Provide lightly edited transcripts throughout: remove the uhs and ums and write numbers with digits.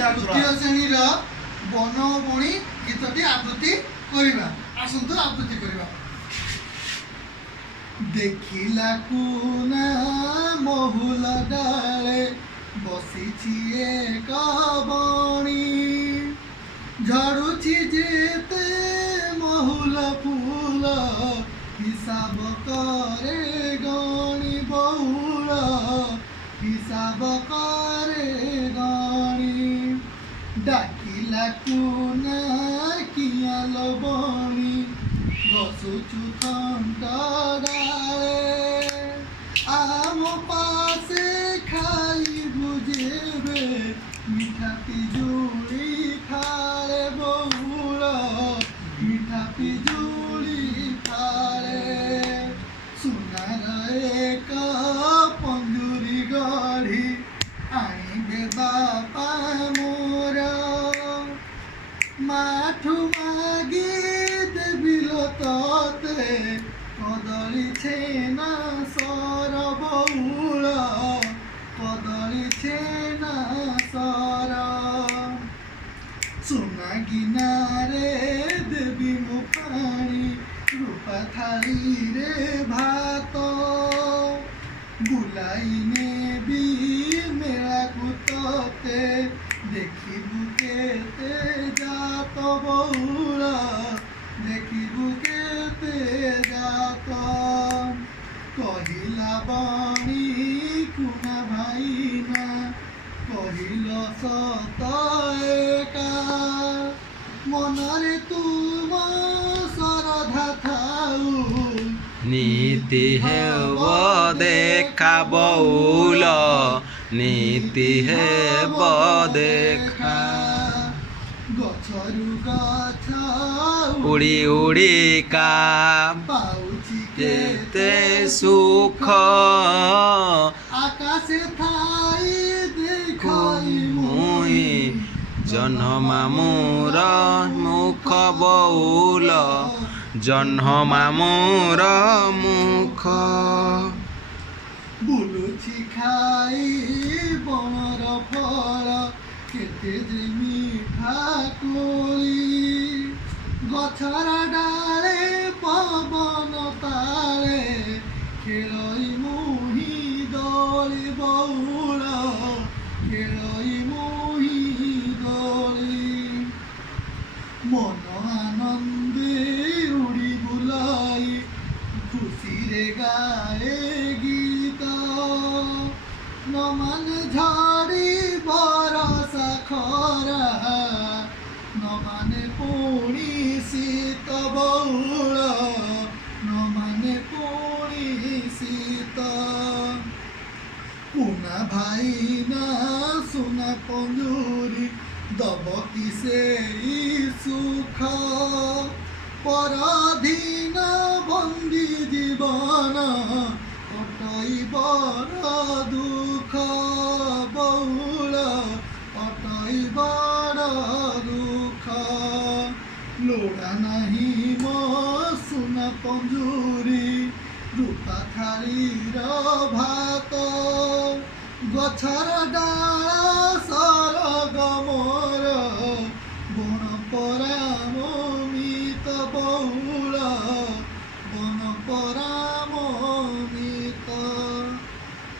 तृतीय श्रेणी बनबणी गीतटी आबृत्ति करवा आसतु आबृत्ति करवा। देखिला कुना महुल डाले बसी एक बणी झड़ुची जेते महुल फूल हिसाब करे गणी बहुल हिसाब करे गणी डाकिला कुना किया लबणी बसुचु खंड डाले आम पासे खाई बुझेबे मिठा पिजुली खाले बहुल मिठा पिजुली खाले सुनार एक पंजुरी गढ़ी आईबे बापा मोर माठू मागी देविल तते कदली छेना सर बहुल कदली छेना सर सुना गिनारे देवी मुखाणी रूपा थाली रे भात बुलाई नेबी मेरा कुतते देखिबु केते जात बहुल देखिबु केते जात कहिला बणी कुना भाईना कहिल सत एका मनरे तुम सरधा थाउ नीति हेब देखा बहुल नीति हेब देखा गछरु गछ उड़ी उड़ी का पाउची केते सुख आकाशे थाई देखई मुई जन्मामुर मुख बहुल जन्मामुर मुख बुलुची खाई बनर फल केते जे मिठा कोली गछर डाले पवन ताले खेलई मुही दली बहुल खेलई मुही दली मन आनंदे उड़ी बुलाई खुशी रे गाए गीत न मन झाड़ी बरसा खरा न माने पुणी शीत बहुल न माने पुणी शीत कुना भाई ना सुना पंजुरी दब किसे सुख पराधीन बंदी जीवन कटई बर दुख बहुल कटई बर दुख लोड़ा नहीं मो सुना पंजुरी रूपा थालीर भात गछर डाल सरग मोर बन पराम मित बहुल बन पराम मित।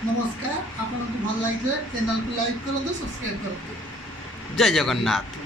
नमस्कार आपन को भल लगे चैनल को लाइक करंतु सब्सक्राइब करंतु। जय जगन्नाथ।